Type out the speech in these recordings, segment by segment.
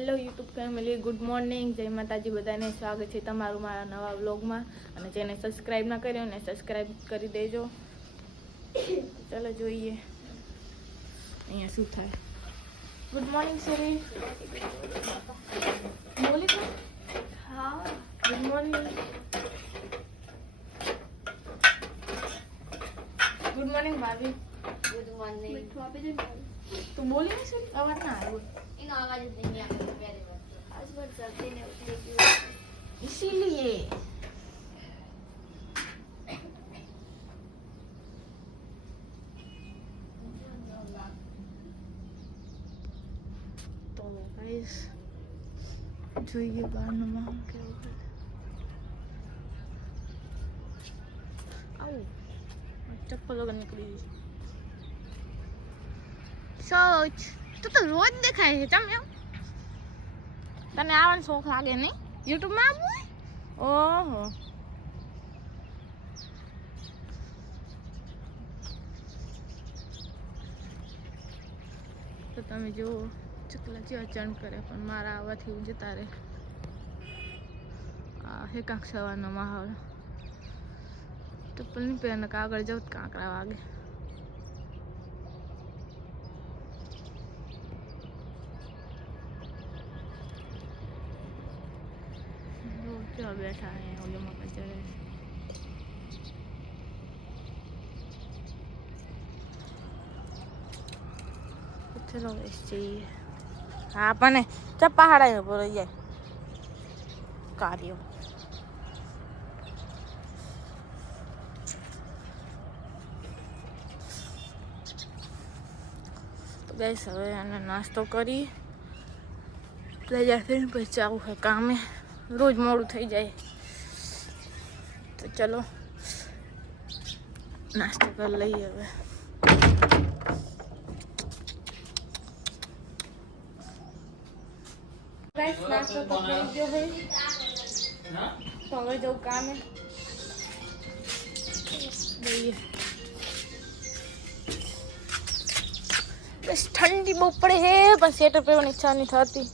Hello YouTube family, good morning, જય માતાજી. બધાને સ્વાગત છે તમારું મારા નવા વ્લોગમાં. અને જેને સબસ્ક્રાઈબ ના કર્યો ને સબસ્ક્રાઈબ કરી દેજો. ચાલો જોઈએ અહીંયા શું થાય. ગુડ મોર્નિંગ સરી. બોલી તો હા, ગુડ મોર્નિંગ. ગુડ મોર્નિંગ ભાભી. Good morning. મીઠું આપી દે. તું બોલી નહીં શું? અવાજ ના આવ્યો. એનો आवाज नहीं आता प्यारे बच्चे आज बहुत जल्दी ने उठने की इसीलिए तो गाइस જોઈએ બહારનો માહોલ કેવો છે. આવું ચપ્પલ વગર નીકળી ગઈ. સોચ તું તો રોજ દેખાય છે. તમે તને આવવાનો શોખ લાગે નહીં? યુટ્યુબમાં આવવું હોય? ઓહો, તો તમે જુઓ ચકલા જેવા ચણ કરે, પણ મારા આવવાથી જતા રહે. આ હે કાંક સવારનો માહોલ. ચપ્પલ નહીં પહેરને આગળ જાઉં તો કાંકરા વાગે. ચલો બેઠા હે ઓલોમાં કચરે. ચલો જઈએ. હા પણ ચપ્પા હાડા પર રહી જાય કાર્યો. તો ગઈશ હવે અને નાસ્તો કરી તૈયાર થઈને પછી આવું છે કામે. રોજ મોડું થઈ જાય તો ચલો નાસ્તો કરી લઈએ હવે. નાસ્તો તો થઈ ગયો છે, તો હવે જવું કામે. બસ ઠંડી બહુ પડે છે, પણ સ્વેટર પહેરવાની ઈચ્છા નહીં થતી.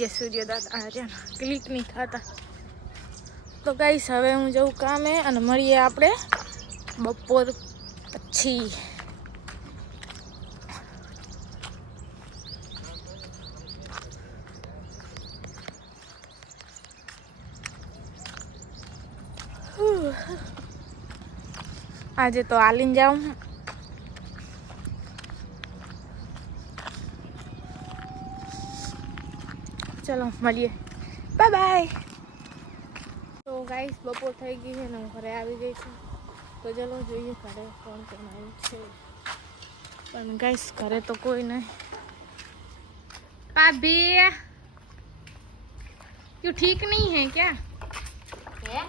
જે સૂર્ય દાદા રહ્યા ક્લિક નહીં થતા. તો ગાઈસ હવે હું જઉં કામે અને મળીએ આપણે બપોર પછી. આજે તો આલીને જાઉં. ચલો મળીએ, બાય બાય. તો ગાઈસ બપોર થઈ ગઈ છે ને હું ઘરે આવી ગઈ છું. તો ચલો જોઈએ ઘરે કોણ કોણ આવ્યું છે. પણ ગાઈસ ઘરે તો કોઈ નહીં. ભાભી क्यों ठीक नहीं है क्या? है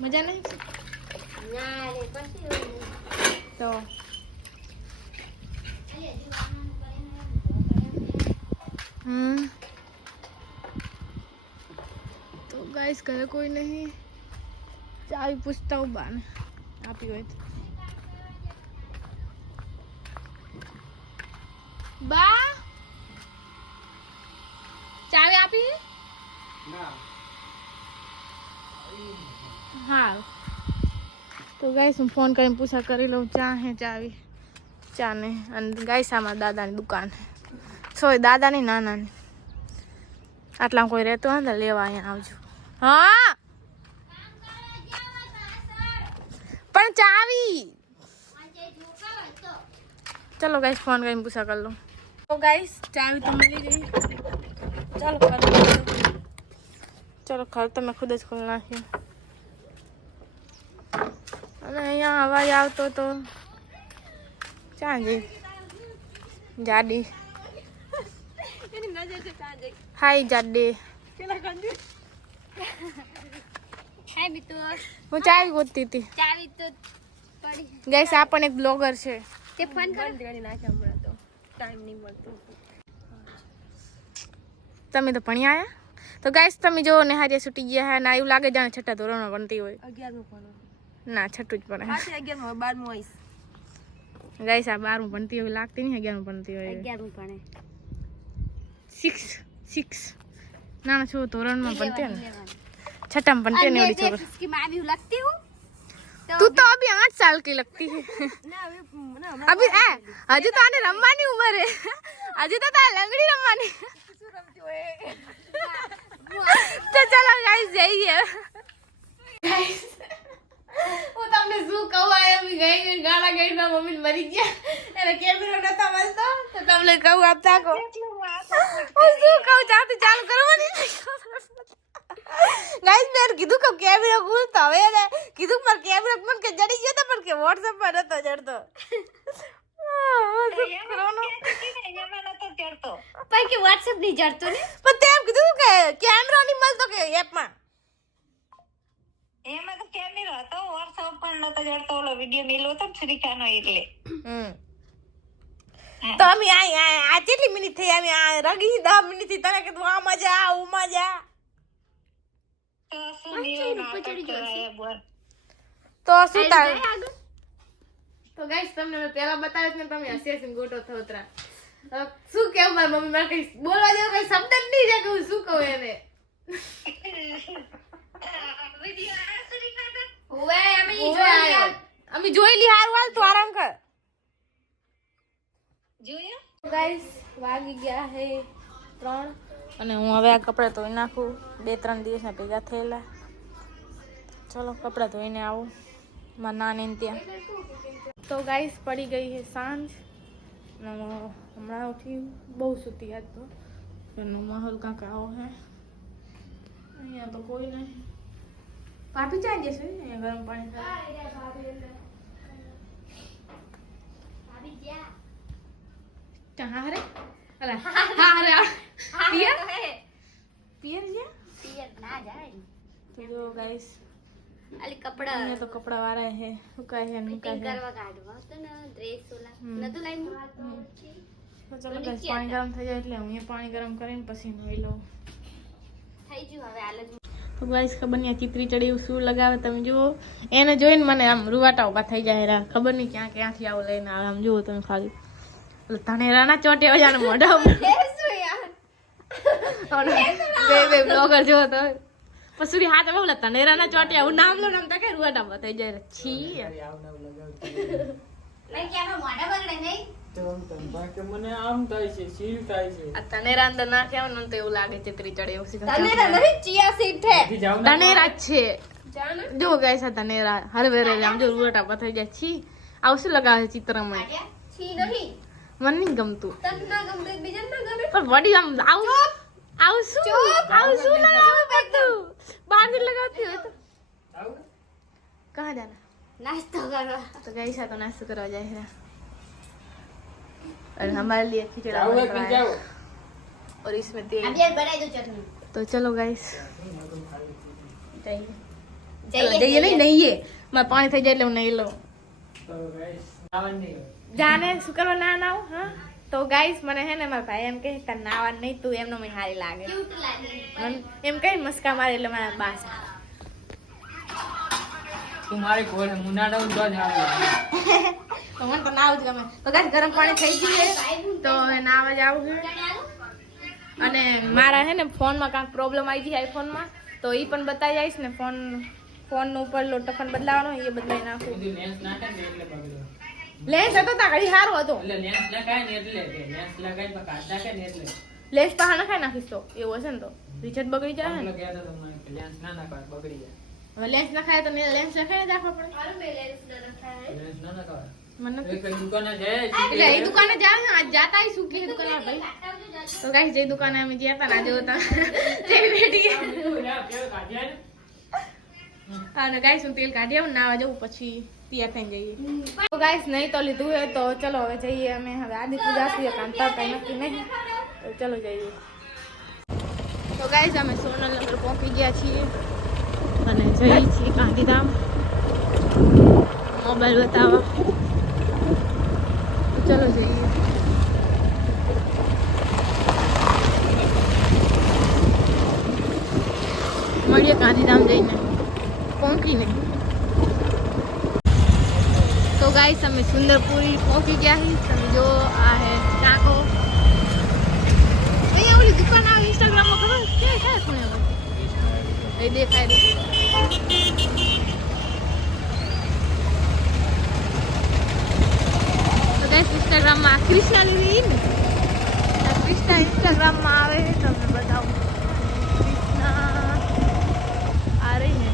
मजा नहीं ना रे पसी तो तो गाइस घरे कोई नहीं. चाय पूछता हूँ बाने आप ही बा चाय आपी ना. हाँ तो गाइस હું ફોન કરીને પૂછા કરી લઉં ચા હે ચાવી ચા ને. અને ગાઈસ આમાં દાદાની દુકાન છે. સોય દાદાની નાનાની. આટલા કોઈ રહેતો હોય ને લેવા અહીંયા આવજો. હા પણ ચાવી. ચલો ગાઈસ ફોન કરીને પૂછા કરી લઉં. તો ગાઈસ ચાવી તો મળી ગઈ. ચાલો ચલો ઘર તો મેં ખુદ જ ખોલી નાખ્યું. અને અહીંયા અવાજ આવતો તો ચાંજી જાડી હાય જાડી. હું ચાવી ગોતતી હતી. ગાઈસ આ પણ એક બ્લોગર છે. તે ફોન કરી નાખ્યા હમણાં તો ટાઈમ નહીં મળતો. તમે તો ભણી આયા. તો ગાઈસ તમે જો નેહારિયા છૂટી ગયા હે ને એવું લાગે જાણે છઠ્ઠા ધોરણમાં ભણતી હોય. 11મું ભણો ના છઠ્ઠું જ ભણે. હા 11મું 12મું આવીશ. ગાઈસ આ 12 ભણતી હોય લાગતી નહીં 11 ભણતી હોય 11 ભણે 6 ના છો ધોરણમાં ભણતી ને छठम बनते नहीं वाली छोकर इसकी माँ भी लगती हूँ तू तो अभी 8 साल की लगती है अभी हजू तो आने रमवानी उम्र है हजू तो तार लंगड़ी रमवानी तो चलो गाइस जाइए गाइस वो તમને શું કહું આ એમ ગઈ ગાળા ગઈમાં મમ્મી મરી ગયા એને કેમેરો નતો મળતો તો તમને કહું આપ તાકો હું શું કહું ચાલુ કરવાની गाइस મેં કીધું કે કેમેરો ખોલતો હવે ને કીધું પર કેમેરો મન કે જડી ગયો તો પણ કે WhatsApp પર નતો જડતો पर के WhatsApp नहीं जड़तो ने પણ તેમ કીધું કે કેમેરો નહીં મળતો કે એપમાં એમાં તો કેમેરો હતો WhatsApp પણ નતો જડતો ઓલો વિડિયો મેલો તો શ્રીકાનો એટલે તો અમે આ કેટલી મિનિટ થઈ અમે આ રગી 10 મિનિટ થી તને કીધું આ મજા આ મજા તો શું નિયો નાટક કરાય બોલ તો શું તાર તો ગાઈસ તમને મેં પહેલા બતાવ્યું ને તમે હસી હસીને ગોટો થોતરા શું કેમ મારી મમ્મી મારે કઈ બોલવા જેવો કઈ શબ્દ જ નહીં છે કે હું શું કહું એને વિડિયો આ શ્રીકાનો हुए हमें ये ઓવે આયો. અમે જોઈ લી હારું હાલ તું આરામ કર જોયો ગાઈસ વાગી ગયા હે 3 અને હું હવે આ કપડાં ધોઈ નાખું 2-3 દિવસના ભેગા થયેલા ચલો કપડાં ધોઈને આવું મારા નાની ત્યાં તો ગાઈસ પડી ગઈ છે સાંજ હમણાં ઉઠી બહુ સૂતી આજ તો એનો માહોલ કાંક આવો હે અહીંયા તો કોઈ નહીં ભાભી ચાઈ જશે અહીંયા ગરમ પાણી થાય भाभी क्या હારે અલા હારે પિયર પિયર છે पियर ना जाए તો જો ગાઈસ अली कपड़ा ये तो कपड़ा वाला है सुका है नुका फिटिंग है करवा काढवा तो ना ड्रेस वाला न तो लाइन તો ચલો ગાઈસ પાણી ગરમ થઈ જાય એટલે હું એ પાણી ગરમ કરીને પછી નોઈ લઉં થઈ ગયું હવે આલજ તો ગાઈસ ખબર નહીં આ ચિત્રી ચડી એવું શું લગાવે તમે જુઓ એને જોઈને મને આમ રૂવાટા ઉભા થઈ જાય રા ખબર નહીં ક્યાંથી આવું લઈને આવે આમ જુઓ તમે ખાલી એટલે ધનેરાના ચોટે વજાને મોઢા શું યાર બે બ્લોગર જો તો પછી હાથ બહુ લતા નેરાના ચોટે આવું નામ લો નામ તા કે રૂવાટા ઉભા થઈ જાય છી નહીં કે આપણે મોઢા બગડે નહીં મને આમ થાય છે સીલ થાય છે આ તનેરા અંદર નાખ્યા હોય ને તો એવું લાગે ચિત્રી ચડે એવું તનેરા નહીં ચિયા સીટ હે તનેરા જ છે જો ગાઈસ આ તનેરા હરવેરે આમ જો રૂવાટા ઉભા થઈ જાય છી આવું શું લગાવે છે ચિત્રમાં છી નહીં મને નહીં ગમતું તન ના ગમે બીજા ના ગમે પણ વડી આમ આવું શું લગાવે બધું બહારથી લગાવતી હોય તો कहाँ जाना नाश्ता करवा तो गाइस तो नाश्ता करवा जाए है और हमारे लिए खिचड़ा जाओ बन एक रहा है जाओ और इसमें तेल अब यार बनाई दो चटनी तो चलो गाइस जाइए जाइए जाइए नहीं नहीं ये मैं पानी થઈ જાય એટલે હું નહીં લઉં તો ગાઈસ આવવાની જાને શું કરવા ના નાવ હા તો ગાઈસ મને હે ને મારા ભાઈ એમ કહે કે નાવા નહીં તું એમનો મને હારી લાગે क्यूट लागे મને એમ કઈ મસ્કા મારે એટલે મારા બાસ तुम्हारे कोल मुनाडा तो जावे તો મને તો નાવ જ ગમે તો ગાઈસ ગરમ પાણી થઈ ગયું છે તો હવે નાવા જાવું છે અને મારા હે ને ફોનમાં કાંઈક પ્રોબ્લેમ આવી ગઈ આઈફોનમાં તો એ પણ બતાવી જઈશ ને ફોન ઉપર ટફન બદલાવાનો એ બદલાઈ નાખું બધું લેન્સ નાખે ને એટલે બગડ્યો લેન્સ હતો તા ઘડી સારો હતો એટલે લેન્સ લગાય ને એટલે કે લેન્સ લગાય તો કાઢ નાખે ને એટલે લેન્સ પહાડ નખાઈ નાખીશ તો એવું હશે ને તો રિચાર્જ બગડી જાય ને એટલે કહેતા તમને કે લેન્સ ના નાખાય બગડી જાય હવે લેન્સ નખાય તો લેન્સ નખાય જ રાખવા પડે और मेरे इसने रखा है લેન્સ ના નાખાય મને નથી એક દુકાને જાય એટલે એ દુકાને જાવ ને આજ જાતા આવીશું કે દુકાને ભાઈ તો ગાઈસ જે દુકાને અમે ગયા હતા ને આજે હતા તે બેઠી અને ગાઈસ હું તેલ કાઢી આવું નાવા જવું પછી તૈયાર થઈને જઈએ તો ગાઈસ નહીં તો લીધું હે તો ચલો હવે જઈએ અમે હવે આદિ ઉદાસી કાંતા કઈ નક્કી નહીં તો ચલો જઈએ તો ગાઈસ અમે સોનલનગર પહોંચી ગયા છીએ અને જઈએ છીએ ગાંધીધામ મોબાઈલ બતાવવા તો ચલો જઈએ મળીએ ગાંધીધામ જઈને પહોંચીને તો ગાઈસ गाइस हमें सुंदरपुरी पहुंची गया ही તમે જો આ હે ચાકો અહીંયા ઓલી દુકાન આવે ઇન્સ્ટાગ્રામ માં ખબર છે કે ખૂણે એ દેખાય રે તો ગાइस ઇન્સ્ટાગ્રામ માં ક્રિષ્ના લીધી ને આ ક્રિષ્ના ઇન્સ્ટાગ્રામ માં આવે તમને બતાવું ક્રિષ્ના આ રહી ને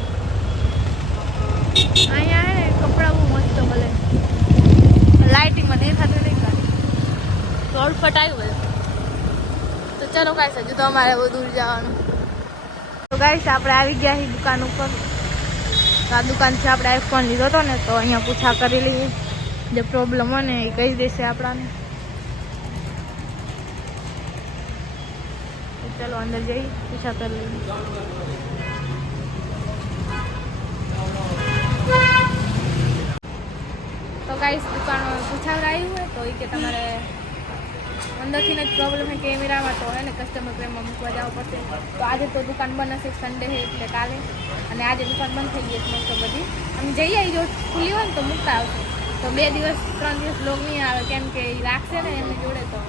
અહીંયા હે કપડા બહુ મસ્ત મળે लाइटिंग में देखा तो नहीं कर रोड फटाई हुए तो चलो गाइस हजू तो हमारे वो दूर जाવાનું तो गाइस આપણે આવી ગયા હી દુકાન ઉપર તો આ દુકાનથી આપણે આઈફોન લીધો હતો ને તો અહીંયા પૂછા કરી લઈએ જે પ્રોબ્લેમ હોય ને એ કહી દેશે આપણાને તો ચલો અંદર જઈ પૂછા કરી લઈએ तो गाइस दुकान पूछावराયું હોય તો એ કે તમારે અંદરથી જ પ્રોબ્લેમ है कैमरा में तो है ने कस्टमर केयर में મૂકવા જવું પડશે તો આજે તો દુકાન બંધ હશે સન્ડે છે એટલે કાલે અને આજે દુકાન બંધ થઈ ગઈ છે તો બધી અમે જઈએ જો ખુલ્લી હોય ને તો મૂકતા આવશે તો 2 દિવસ 3 દિવસ લોગ નહીં આવે કેમ કે એ રાખશે ને એમને જોડે તો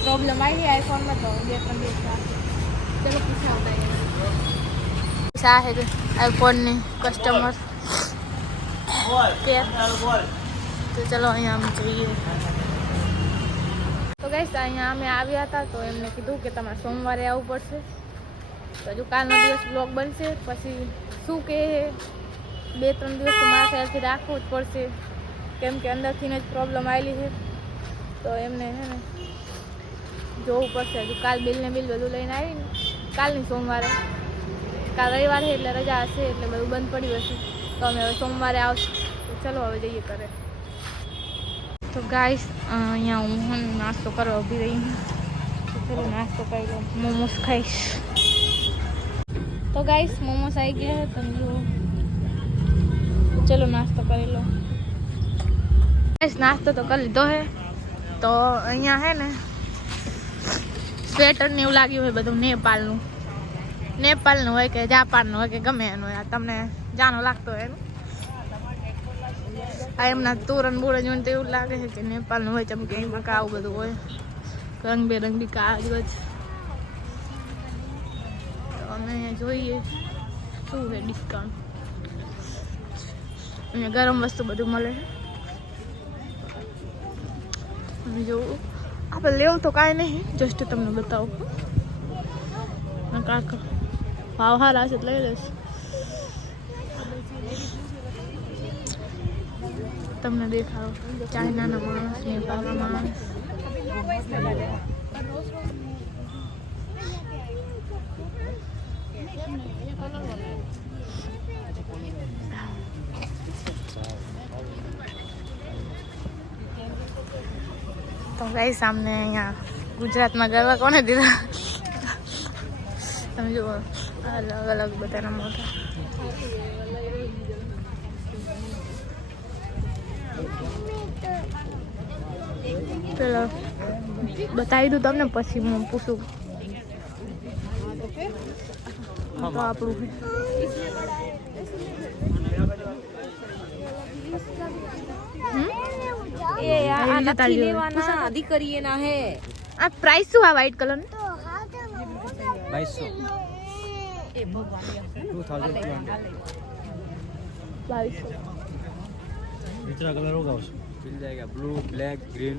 પ્રોબ્લેમ આવી આઈફોન માં તો 2-3 દિવસ ચલો પૂછાવતા સા है आईफोन ने कस्टमर तो चलो અહીંયા અમે જઈએ તો ગાઈસ અહીંયા અમે આવ્યા હતા તો એમને કીધું કે તમારે સોમવારે આવવું પડશે તો હજુ કાલનો દિવસ બ્લોગ બનશે પછી શું કહે 2-3 દિવસ તો મારા ખ્યાલથી રાખવું જ પડશે કેમ કે અંદરથી જ પ્રોબ્લેમ આવેલી છે તો એમને હે ને જોવું પડશે હજુ કાલ બિલ બધું લઈને આવીને કાલની સોમવારે કાલ રવિવાર છે એટલે રજા હશે એટલે બધું બંધ પડ્યું હશે તો અમે હવે સોમવારે આવશું તો ચલો હવે જઈએ કરે તો ગાઈસ અહીંયા હું નાસ્તો કરવા ઊભી રહી તો ચલો નાસ્તો કરી લો મોમોસ ખાઈશ તો ગાઈસ મોમોસ આવી ગયા है તમે જો ચલો નાસ્તો કરી લો ગાઈસ નાસ્તો તો કરી લીધો है તો અહીંયા है ને સ્વેટર ને એવું લાગ્યું હોય બધું નેપાળનું હોય કે જાપાનનું હોય કે ગમે એનું હોય તમને જાનો લાગતો હોય એનું આ એમના તોરણ બોરણ જોઈને તો એવું લાગે છે કે નેપાળનું હોય ચમકે એમાં આવું બધું હોય રંગબેરંગી કાગજ તો અમે જોઈએ શું છે ડિસ્કાઉન્ટ અહીંયા ગરમ વસ્તુ બધું મળે છે જોવું આપણે લેવું તો કાંઈ નહીં જસ્ટ તમને બતાવું કાકા ભાવ હારા છે લઈ લઈશ તમને દેખાડો ચાઇનાના માણસ નેપાળના માણસ તો ગાઈસ સામને અહીંયા ગુજરાતમાં ગરબા કોને દીધા તમે જુઓ અલગ અલગ બધાના મોટા પેલા બતાવી દઉં તમને પછી હું પૂછું તો આપણું એ આ નથી લેવાના દીકરીએ ના હે આ પ્રાઇસ શું આ વ્હાઈટ કલર નું 2200 એ ભગવાન 2200 दूसरा कलर होगा उसमें मिल जाएगा ब्लू ब्लैक ग्रीन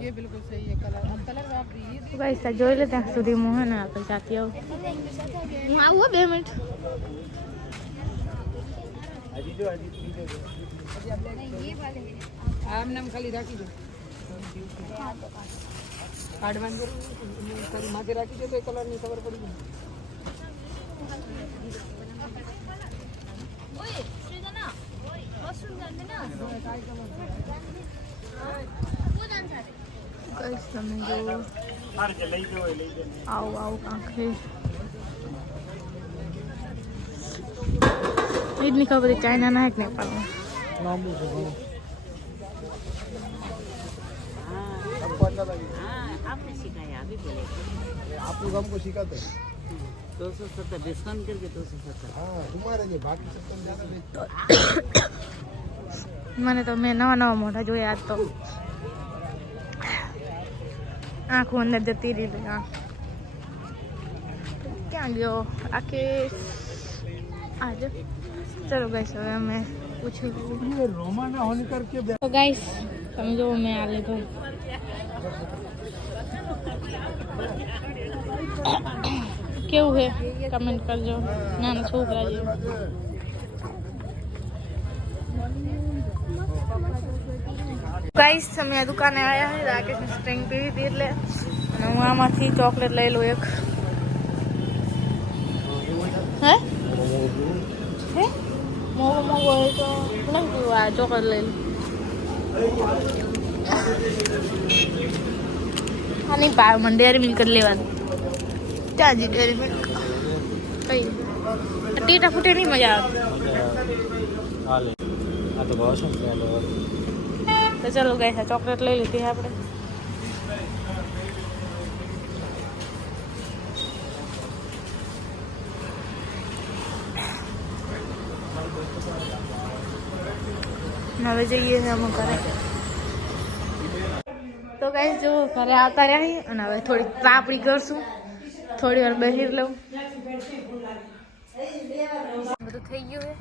ये बिल्कुल सही है कलर अब कलर आप ये ગાઈસ આ જોઈ લે ત્યાં સુધી હું હે ને આપણે જાતી આવું હું આવું 2 મિનિટ આમ નામ ખાલી રાખી દો કાર્ડ બાંધી ખાલી માથે રાખી દો તો કલર ની ખબર પડી જાય ગાઈસ તમે જો આવું કાંખે इतनी खबर चाइना ना है कि नेपाल में લાંબુ છે ઘણું आपने सिखाया अभी बोले आप लोग हमको सिखाते हैं 270 डिस्काउंट करके 270 हाँ तुम्हारे लिए बाकी सब तुम ज्यादा बेचते મને તો મેં નવા મોઢા જોયા આજ તો આંખું અંદર જતી રહી ક્યાં ગયો રાકેશ આજે ચલો ગાઈસ હવે અમે પૂછ્યું ये रोमाना होने करके તો ગાઈસ તમે જો મેં આ લીધો કેવું છે કમેન્ટ કરજો નાના છોકરા જેવું ગાઈસ અમે આ દુકાને આવ્યા છે રાકેશની સ્ટ્રિંગ પીવી હતી એટલે અને હું આમાંથી ચોકલેટ લઈ લઉં એક હે હે મોગો હોય તો નહીં પીવું આ ચોકલેટ લઈ લઉં હા નહીં પાવે મને ડેરી મિલ્ક જ લેવાનું ત્યાં જી ડેરી મિલ્ક કઈ ટીટા ફૂટે નહીં મજા આવે હાલે આ તો ભાવ છે તો ચલો ગાઈસ આ ચોકલેટ લઈ લીધી આપણે હવે જઈએ છીએ અમે ઘરે તો ગાઈસ જો ઘરે આવતા રહ્યા અને હવે થોડીક પાપડી કરશું થોડી વાર બહાર લઉં બધું થઈ ગયું છે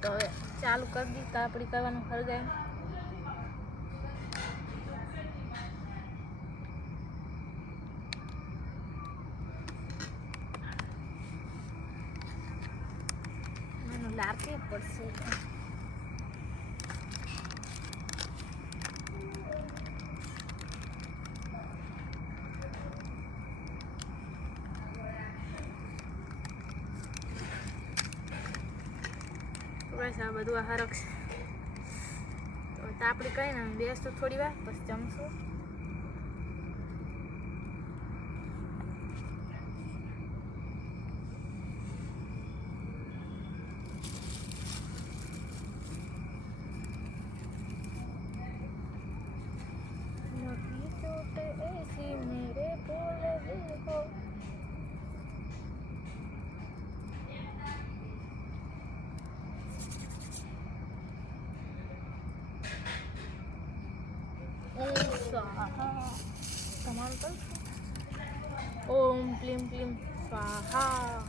તો હવે ચાલુ કરી દી પાપડી કરવાનું હળગાય મને લાગે પડશે બસ આ બધું આ હરક છે તો આપણે કઈ ને બેસતું થોડી વાર પછી જમશું તમારું કયું ઓમ પ્લીમ પ્લીમ સ્વાહા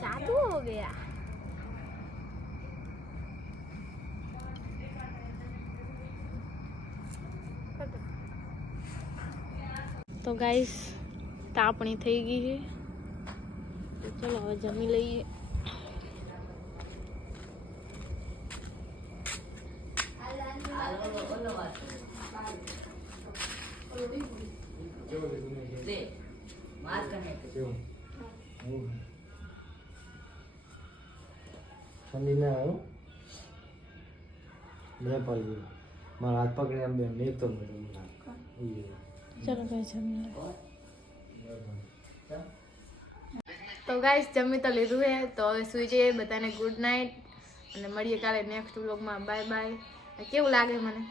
जादू हो गया तो गाइस तापणी થઈ ગઈ છે તો ચલો હવે જમી લઈએ ठंडी में आयो मैं पड़ गई मारा हाथ पकड़े हम नहीं तो चलो भाई जमी તો ગાઈસ જમી તો લીધું છે તો હવે સુઈ જઈએ બધાને ગુડ નાઇટ અને મળીએ કાલે નેક્સ્ટ વ્લોગમાં બાય બાય કેવું લાગે મને